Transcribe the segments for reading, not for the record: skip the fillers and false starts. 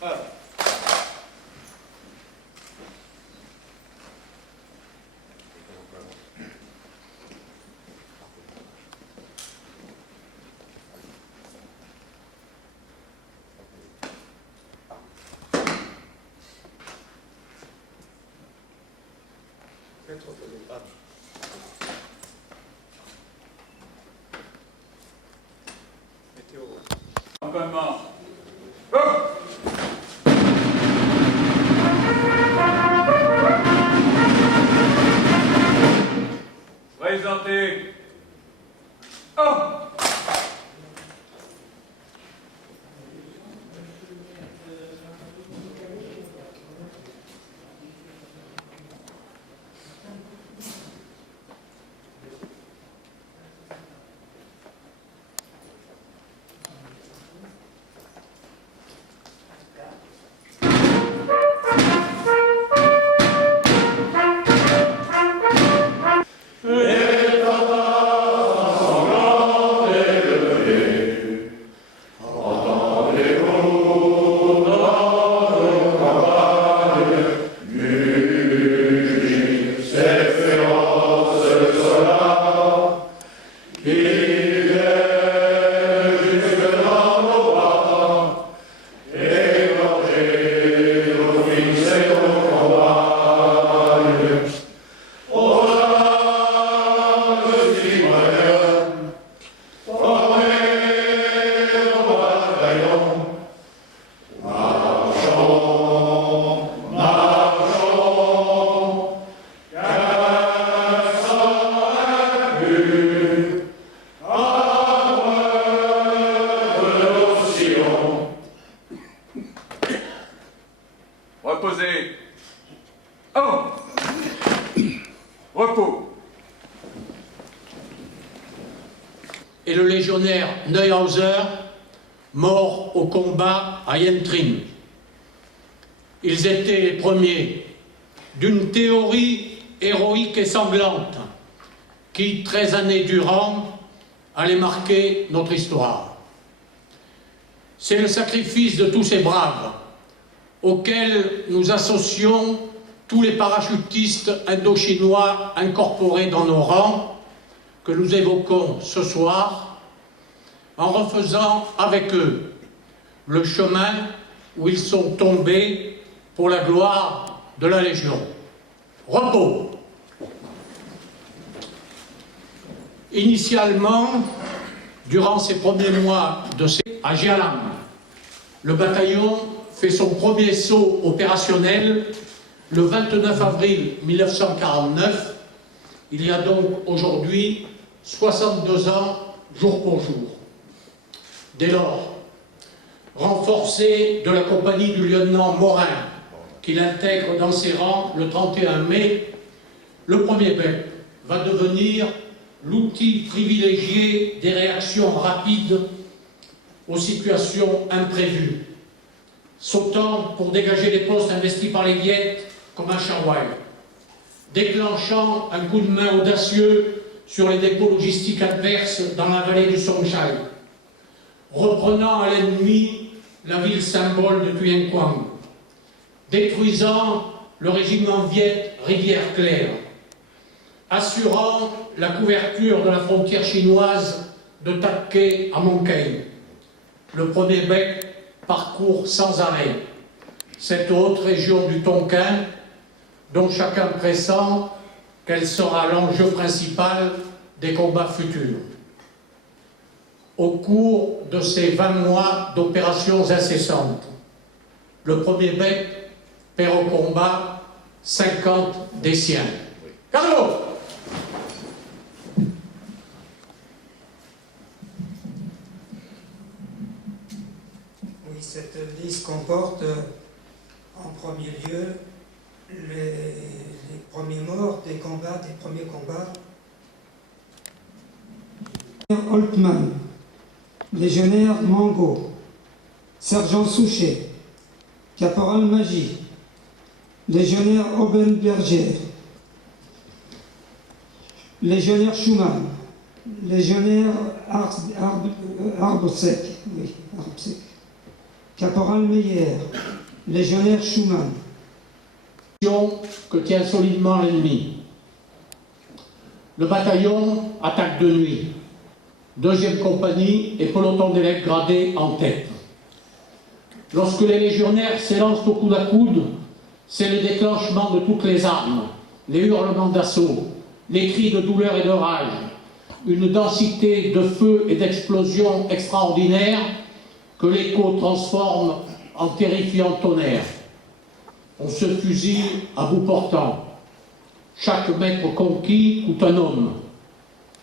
Alors. Campement. Hop! Présentez. Hop! Reposez. Oh! Repos. Et le légionnaire Neuhauser, mort au combat à Yentrin. Ils étaient les premiers d'une théorie héroïque et sanglante qui, 13 années durant, allait marquer notre histoire. C'est le sacrifice de tous ces braves auxquels nous associons tous les parachutistes indo-chinois incorporés dans nos rangs que nous évoquons ce soir en refaisant avec eux le chemin où ils sont tombés pour la gloire de la Légion. Repos. Initialement, durant ces premiers mois à Jialam, le bataillon fait son premier saut opérationnel le 29 avril 1949. Il y a donc aujourd'hui 62 ans, jour pour jour. Dès lors, renforcé de la compagnie du lieutenant Morin, qu'il intègre dans ses rangs le 31 mai, le 1er BEP va devenir l'outil privilégié des réactions rapides aux situations imprévues, sautant pour dégager les postes investis par les Viettes comme à Charoual, déclenchant un coup de main audacieux sur les dépôts logistiques adverses dans la vallée du Songchai, reprenant à l'ennemi la ville symbole de Thuyen Quang, détruisant le régiment Viet Rivière-Claire, assurant la couverture de la frontière chinoise de Tak-Ké à Monkei. Le premier bec parcourt sans arrêt cette haute région du Tonkin, dont chacun pressent qu'elle sera l'enjeu principal des combats futurs. Au cours de ces 20 mois d'opérations incessantes, le premier bec perd au combat 50 des siens. Carlo! Oui, cette liste comporte en premier lieu les premiers morts des premiers combats. Holtman, légionnaire Mango, sergent Souchet, caporal Magie, légionnaire Obenberger, légionnaire Schumann, légionnaire Arbsec, caporal Meyer, légionnaire Schumann, que tient solidement l'ennemi. Le bataillon attaque de nuit. 2e compagnie et peloton d'élèves gradés en tête. Lorsque les légionnaires s'élancent au coude à coude, c'est le déclenchement de toutes les armes, les hurlements d'assaut, les cris de douleur et de rage, une densité de feu et d'explosions extraordinaire que l'écho transforme en terrifiant tonnerre. On se fusille à bout portant. Chaque mètre conquis coûte un homme.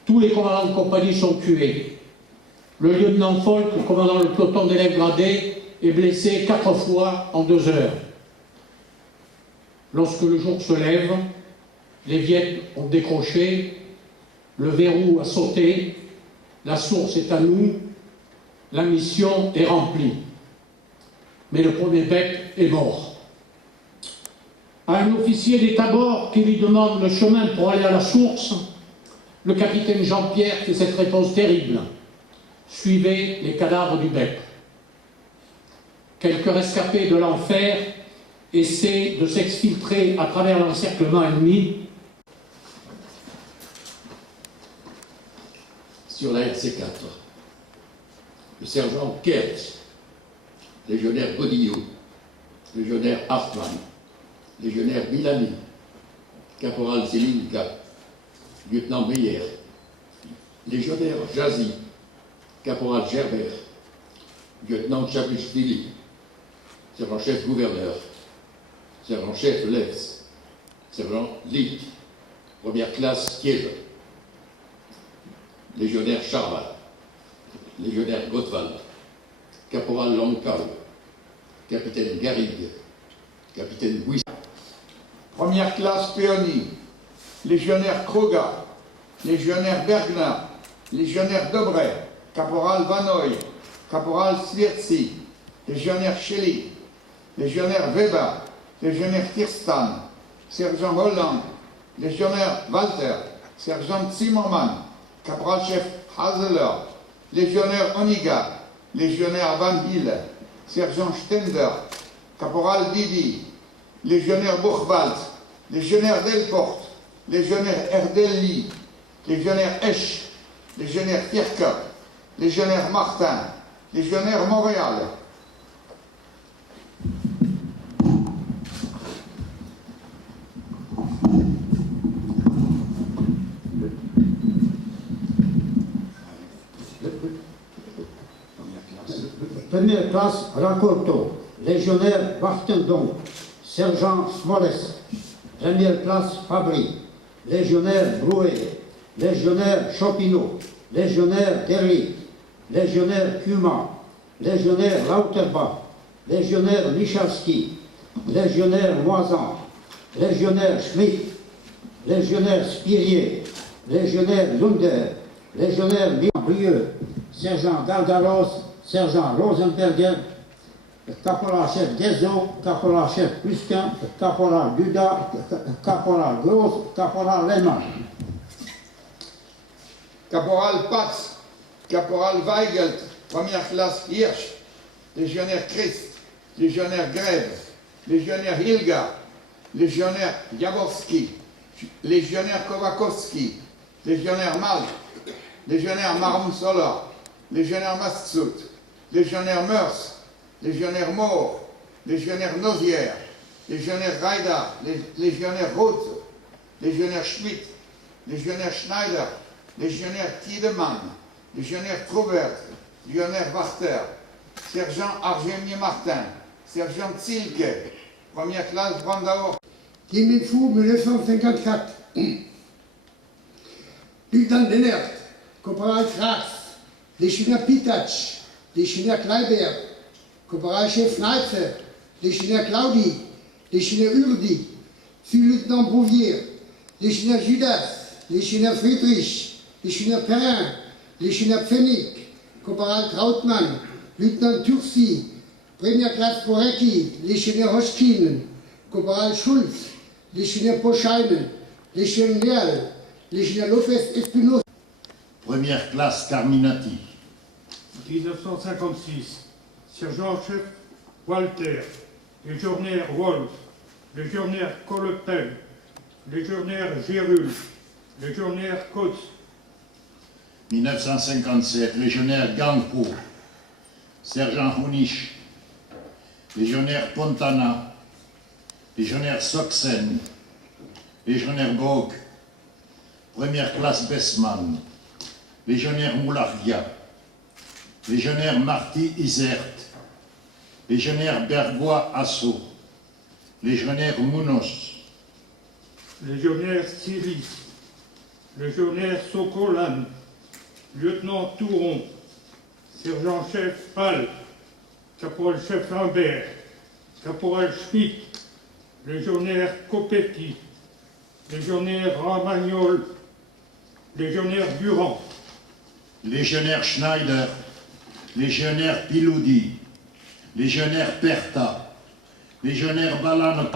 Tous les commandants de compagnie sont tués. Le lieutenant Folk, commandant le peloton d'élèves gradés, est blessé 4 fois en 2 heures. Lorsque le jour se lève, les Viettes ont décroché, le verrou a sauté, la source est à nous, la mission est remplie. Mais le premier bec est mort. À un officier d'état-bord qui lui demande le chemin pour aller à la source, le capitaine Jean-Pierre fait cette réponse terrible. Suivez les cadavres du bec. Quelques rescapés de l'enfer essaient de s'exfiltrer à travers l'encerclement ennemi. Sur la RC4, le sergent Kertz, légionnaire Godillot, légionnaire Hartmann, légionnaire Villani, caporal Zelinka, lieutenant Meyer, légionnaire Jazy, caporal Gerbert, lieutenant Chapichvili, sergent-chef gouverneur, sergent-chef Lex, sergent Litt, première classe Kiel, légionnaire Charval, légionnaire Gottwald, caporal Lankal, capitaine Garrigue, capitaine Buissy. Première classe Péony, légionnaire Kroga, légionnaire Bergner, légionnaire Debray, caporal Vanoy, caporal Sviertsi, légionnaire Shelley, légionnaire Weber, légionnaire Kirstan, sergent Holland, légionnaire Walter, sergent Zimmermann, caporal-chef Haseler, légionnaire Oniga, légionnaire Van Hill, sergent Stender, caporal Didi, légionnaire Buchwald, légionnaire Delporte, légionnaire Erdelli, légionnaire Esch, légionnaire Fierka, légionnaire Martin, légionnaire Montréal. Première classe Racolto, légionnaire Bartendon, sergent Smoles. Première classe Fabry, légionnaire Brouet, légionnaire Chopineau, légionnaire Derry, légionnaire Cuma, légionnaire Lauterbach, légionnaire Michalski, légionnaire Moisan, légionnaire Schmidt, légionnaire Spirier, légionnaire Lunder, légionnaire Brieux, sergent Gargalos, sergent Rosenberger, caporal-chef Dezo, caporal-chef Plusquin, caporal Duda, caporal Gross, caporal Lehmann. Caporal Patz, caporal Weigelt, première classe Hirsch, légionnaire Christ, légionnaire Grève, légionnaire Hilga, légionnaire Jaworski, légionnaire Kowakowski, légionnaire Malk, légionnaire Marmsola, légionnaire Mastsut, légionnaire Meurs, légionnaire Moore, légionnaire Nozière, légionnaire Raida, légionnaire Rothe, légionnaire Schmidt, légionnaire Schneider, légionnaire Tiedemann, légionnaire Troubert, légionnaire Warter, sergent Argemier Martin, sergent Zilke, première classe Brandauer. 10 000 fous, 1954. Lieutenant Dennert, caporal Krax, légionnaire Pitach, légionnaire Kleiberg, caporal-chef Neitzer, légionnaire Claudi, légionnaire Urdi, sous-lieutenant Bouvier, légionnaire Judas, légionnaire Friedrich, légionnaire Perrin, légionnaire Pfennig, caporal Trautmann, lieutenant Tursi, première classe Porecki, légionnaire Hoschkinen, caporal Schulz, légionnaire Poscheinen, légionnaire Leal, légionnaire Lopez Espinosa. Première classe Carminati. 1956, sergent-chef Walter, légionnaire Wolf, légionnaire Collepel, légionnaire Gérul, légionnaire Kotz, 1957, légionnaire Gangpo, sergent Hunich, légionnaire Pontana, légionnaire Soxen, légionnaire Gog, première classe Bessman, légionnaire Moulargia, légionnaire Marty Isert, légionnaire Bergois Asso, légionnaire Mounos, légionnaire Silis, légionnaire Sokolan, lieutenant Touron, sergent-chef Pal, caporal-chef Imbert, caporal Schmitt, légionnaire Copetti, légionnaire Ramagnol, légionnaire Durand, légionnaire Schneider, légionnaire Piloudi, légionnaire Perta, légionnaire Balano.